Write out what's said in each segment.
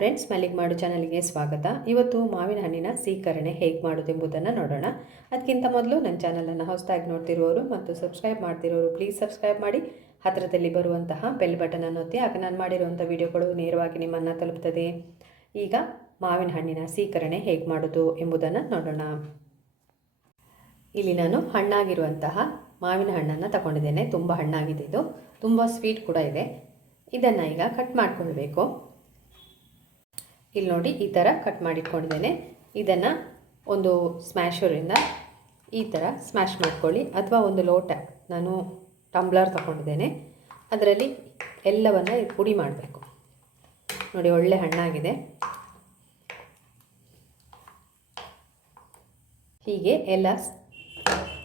Friends, ಮಲ್ಲಿಗ್ಮಾಡು ಚಾನಲ್ಗೆ ಸ್ವಾಗತ. ಇವತ್ತು ಮಾವಿನ ಹಣ್ಣಿನ ಸೀಕರಣೆ ಹೇಗೆ ಮಾಡೋದೆಂಬುದನ್ನು ನೋಡೋಣ. ಅದಕ್ಕಿಂತ ಮೊದಲು ನನ್ನ ಚಾನಲನ್ನು ಹೊಸದಾಗಿ ನೋಡ್ತಿರೋರು ಮತ್ತು ಸಬ್ಸ್ಕ್ರೈಬ್ ಮಾಡ್ತಿರೋರು ಪ್ಲೀಸ್ ಸಬ್ಸ್ಕ್ರೈಬ್ ಮಾಡಿ. ಹತ್ತಿರದಲ್ಲಿ ಬರುವಂತಹ ಬೆಲ್ ಬಟನನ್ನು ಒತ್ತಿ, ಆಗ ನಾನು ಮಾಡಿರುವಂಥ ವಿಡಿಯೋಗಳು ನೇರವಾಗಿ ನಿಮ್ಮನ್ನು ತಲುಪ್ತದೆ. ಈಗ ಮಾವಿನ ಹಣ್ಣಿನ ಸೀಕರಣೆ ಹೇಗೆ ಮಾಡೋದು ಎಂಬುದನ್ನು ನೋಡೋಣ. ಇಲ್ಲಿ ನಾನು ಹಣ್ಣಾಗಿರುವಂತಹ ಮಾವಿನ ಹಣ್ಣನ್ನು ತಗೊಂಡಿದ್ದೇನೆ. ತುಂಬ ಹಣ್ಣಾಗಿದೆ, ಇದು ತುಂಬ ಸ್ವೀಟ್ ಕೂಡ ಇದೆ. ಇದನ್ನು ಈಗ ಕಟ್ ಮಾಡಿಕೊಳ್ಬೇಕು. ಇಲ್ಲಿ ನೋಡಿ, ಈ ಥರ ಕಟ್ ಮಾಡಿಟ್ಕೊಂಡಿದ್ದೇನೆ. ಇದನ್ನು ಒಂದು ಸ್ಮ್ಯಾಶರಿಂದ ಈ ಥರ ಸ್ಮ್ಯಾಶ್ ಮಾಡ್ಕೊಳ್ಳಿ, ಅಥವಾ ಒಂದು ಲೋಟ, ನಾನು ಟಂಬ್ಲರ್ ತಗೊಂಡಿದ್ದೇನೆ, ಅದರಲ್ಲಿ ಎಲ್ಲವನ್ನು ಪುಡಿ ಮಾಡಬೇಕು. ನೋಡಿ, ಒಳ್ಳೆ ಹಣ್ಣಾಗಿದೆ. ಹೀಗೆ ಎಲ್ಲ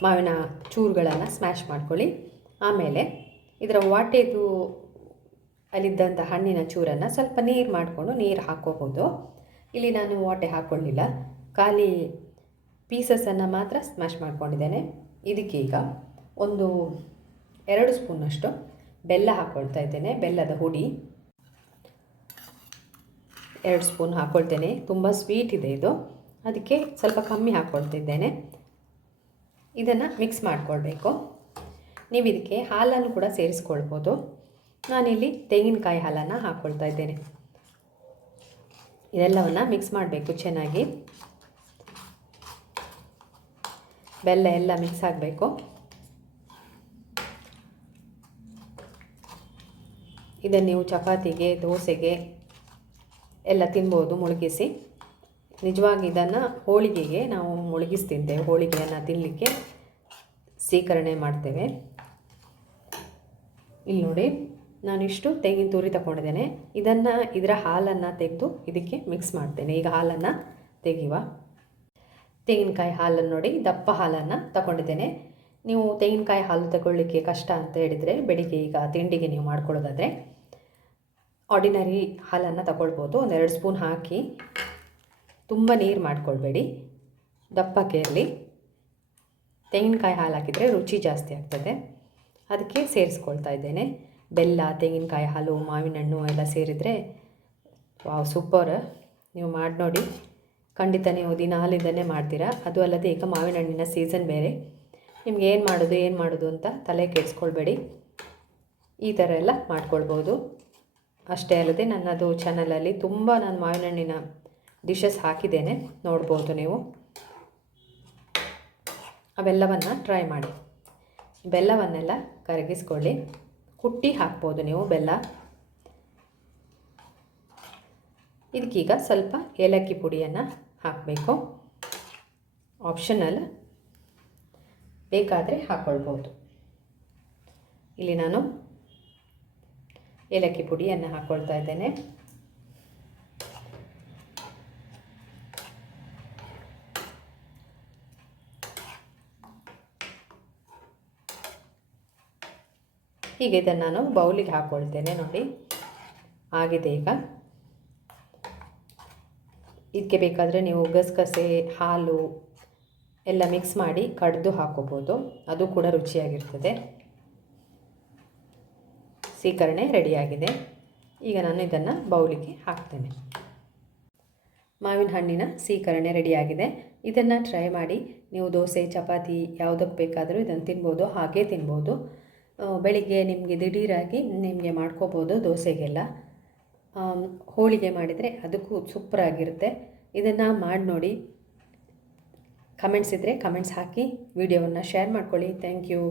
ಮಾವಿನ ಚೂರುಗಳನ್ನು ಸ್ಮ್ಯಾಶ್ ಮಾಡ್ಕೊಳ್ಳಿ. ಆಮೇಲೆ ಇದರ ವಾಟೆದು ಅಲ್ಲಿದ್ದಂಥ ಹಣ್ಣಿನ ಚೂರನ್ನು ಸ್ವಲ್ಪ ನೀರು ಮಾಡಿಕೊಂಡು ನೀರು ಹಾಕ್ಕೋಬೋದು. ಇಲ್ಲಿ ನಾನು ವಾಟೆ ಹಾಕ್ಕೊಳ್ಳಿಲ್ಲ, ಖಾಲಿ ಪೀಸಸನ್ನು ಮಾತ್ರ ಸ್ಮ್ಯಾಶ್ ಮಾಡ್ಕೊಂಡಿದ್ದೇನೆ. ಇದಕ್ಕೀಗ ಒಂದು 2 ಸ್ಪೂನಷ್ಟು ಬೆಲ್ಲ ಹಾಕ್ಕೊಳ್ತಾ ಇದ್ದೇನೆ. ಬೆಲ್ಲದ ಹುಡಿ 2 ಸ್ಪೂನ್ ಹಾಕ್ಕೊಳ್ತೇನೆ. ತುಂಬ ಸ್ವೀಟ್ ಇದೆ ಇದು, ಅದಕ್ಕೆ ಸ್ವಲ್ಪ ಕಮ್ಮಿ ಹಾಕ್ಕೊಳ್ತಿದ್ದೇನೆ. ಇದನ್ನು ಮಿಕ್ಸ್ ಮಾಡಿಕೊಳ್ಬೇಕು. ನೀವು ಇದಕ್ಕೆ ಹಾಲನ್ನು ಕೂಡ ಸೇರಿಸ್ಕೊಳ್ಬೋದು. ನಾನಿಲ್ಲಿ ತೆಂಗಿನಕಾಯಿ ಹಾಲನ್ನು ಹಾಕ್ಕೊಳ್ತಾ ಇದ್ದೇನೆ. ಇದೆಲ್ಲವನ್ನು ಮಿಕ್ಸ್ ಮಾಡಬೇಕು ಚೆನ್ನಾಗಿ. ಬೆಲ್ಲ ಎಲ್ಲ ಮಿಕ್ಸ್ ಆಗಬೇಕು. ಇದನ್ನು ನೀವು ಚಪಾತಿಗೆ, ದೋಸೆಗೆ ಎಲ್ಲ ತಿನ್ಬೋದು ಮುಳುಗಿಸಿ. ನಿಜವಾಗಿ ಇದನ್ನು ಹೋಳಿಗೆಗೆ ನಾವು ಮುಳುಗಿಸಿ ತಿಂತೇವೆ. ಹೋಳಿಗೆಯನ್ನು ತಿನ್ನಲಿಕ್ಕೆ ಸೀಕರಣೆ ಮಾಡ್ತೇವೆ. ಇಲ್ಲಿ ನೋಡಿ, ನಾನಿಷ್ಟು ತೆಂಗಿನ ತುರಿ ತಗೊಂಡಿದ್ದೇನೆ. ಇದರ ಹಾಲನ್ನು ತೆಗೆದು ಇದಕ್ಕೆ ಮಿಕ್ಸ್ ಮಾಡ್ತೇನೆ. ಈಗ ಹಾಲನ್ನು ತೆಗೆಯುವ. ತೆಂಗಿನಕಾಯಿ ಹಾಲನ್ನು ನೋಡಿ, ದಪ್ಪ ಹಾಲನ್ನು ತಗೊಂಡಿದ್ದೇನೆ. ನೀವು ತೆಂಗಿನಕಾಯಿ ಹಾಲು ತಗೊಳ್ಳಿಕ್ಕೆ ಕಷ್ಟ ಅಂತ ಹೇಳಿದರೆ, ಬೆಳಿಗ್ಗೆ ಈಗ ತಿಂಡಿಗೆ ನೀವು ಮಾಡ್ಕೊಳ್ಳೋದಾದರೆ ಆರ್ಡಿನರಿ ಹಾಲನ್ನು ತಗೊಳ್ಬೋದು. 2 ಸ್ಪೂನ್ ಹಾಕಿ, ತುಂಬ ನೀರು ಮಾಡ್ಕೊಳ್ಬೇಡಿ, ದಪ್ಪಕ್ಕೆ ಇರಲಿ. ತೆಂಗಿನಕಾಯಿ ಹಾಲು ಹಾಕಿದರೆ ರುಚಿ ಜಾಸ್ತಿ ಆಗ್ತದೆ, ಅದಕ್ಕೆ ಸೇರಿಸ್ಕೊಳ್ತಾ ಇದ್ದೇನೆ. ಬೆಲ್ಲ, ತೆಂಗಿನಕಾಯಿ ಹಾಲು, ಮಾವಿನ ಹಣ್ಣು ಎಲ್ಲ ಸೇರಿದರೆ ವಾವ್, ಸೂಪರ್. ನೀವು ಮಾಡಿ ನೋಡಿ, ಖಂಡಿತ ನೀವು ದಿನಾಲು ಇದನ್ನೇ ಮಾಡ್ತೀರಾ. ಅದು ಅಲ್ಲದೆ ಈಗ ಮಾವಿನ ಹಣ್ಣಿನ ಸೀಸನ್ ಬೇರೆ. ನಿಮ್ಗೆ ಏನು ಮಾಡೋದು ಅಂತ ತಲೆ ಕೆಡಿಸ್ಕೊಳ್ಬೇಡಿ, ಈ ಥರ ಎಲ್ಲ ಮಾಡ್ಕೊಳ್ಬೋದು. ಅಷ್ಟೇ ಅಲ್ಲದೆ ನನ್ನದು ಚಾನಲಲ್ಲಿ ತುಂಬ ನಾನು ಮಾವಿನ ಹಣ್ಣಿನ ಡಿಶಸ್ ಹಾಕಿದ್ದೇನೆ, ನೋಡ್ಬೋದು ನೀವು. ಅವೆಲ್ಲವನ್ನು ಟ್ರೈ ಮಾಡಿ. ಬೆಲ್ಲವನ್ನೆಲ್ಲ ಕರಗಿಸ್ಕೊಳ್ಳಿ. ಕುಟ್ಟಿ ಹಾಕ್ಬೋದು ನೀವು ಬೆಲ್ಲ. ಇದಕ್ಕೀಗ ಸ್ವಲ್ಪ ಏಲಕ್ಕಿ ಪುಡಿಯನ್ನು ಹಾಕಬೇಕು. ಆಪ್ಷನಲ್, ಬೇಕಾದರೆ ಹಾಕ್ಕೊಳ್ಬೋದು. ಇಲ್ಲಿ ನಾನು ಏಲಕ್ಕಿ ಪುಡಿಯನ್ನು ಹಾಕ್ಕೊಳ್ತಾ ಇದ್ದೇನೆ. ಹೀಗೆ ಇದನ್ನು ನಾನು ಬೌಲಿಗೆ ಹಾಕ್ಕೊಳ್ತೇನೆ. ನೋಡಿ, ಆಗಿದೆ ಈಗ. ಇದಕ್ಕೆ ಬೇಕಾದರೆ ನೀವು ಗಸಗಸೆ, ಹಾಲು ಎಲ್ಲ ಮಿಕ್ಸ್ ಮಾಡಿ ಕಡಿದು ಹಾಕ್ಕೋಬೋದು, ಅದು ಕೂಡ ರುಚಿಯಾಗಿರ್ತದೆ. ಸೀಕರಣೆ ರೆಡಿಯಾಗಿದೆ. ಈಗ ನಾನು ಇದನ್ನು ಬೌಲಿಗೆ ಹಾಕ್ತೇನೆ. ಮಾವಿನ ಹಣ್ಣಿನ ಸೀಕರಣೆ ರೆಡಿಯಾಗಿದೆ. ಇದನ್ನು ಟ್ರೈ ಮಾಡಿ. ನೀವು ದೋಸೆ, ಚಪಾತಿ ಯಾವುದಕ್ಕೆ ಬೇಕಾದರೂ ಇದನ್ನು ತಿನ್ಬೋದು, ಹಾಗೇ ತಿನ್ಬೋದು. ಬೆಳಿಗ್ಗೆ ನಿಮಗೆ ದಿಢೀರಾಗಿ ನಿಮಗೆ ಮಾಡ್ಕೋಬೋದು ದೋಸೆಗೆಲ್ಲ. ಹೋಳಿಗೆ ಮಾಡಿದರೆ ಅದಕ್ಕೂ ಸೂಪರಾಗಿರುತ್ತೆ. ಇದನ್ನು ಮಾಡಿ ನೋಡಿ. ಕಮೆಂಟ್ಸ್ ಇದ್ದರೆ ಕಮೆಂಟ್ಸ್ ಹಾಕಿ, ವಿಡಿಯೋವನ್ನು ಶೇರ್ ಮಾಡ್ಕೊಳ್ಳಿ. Thank you.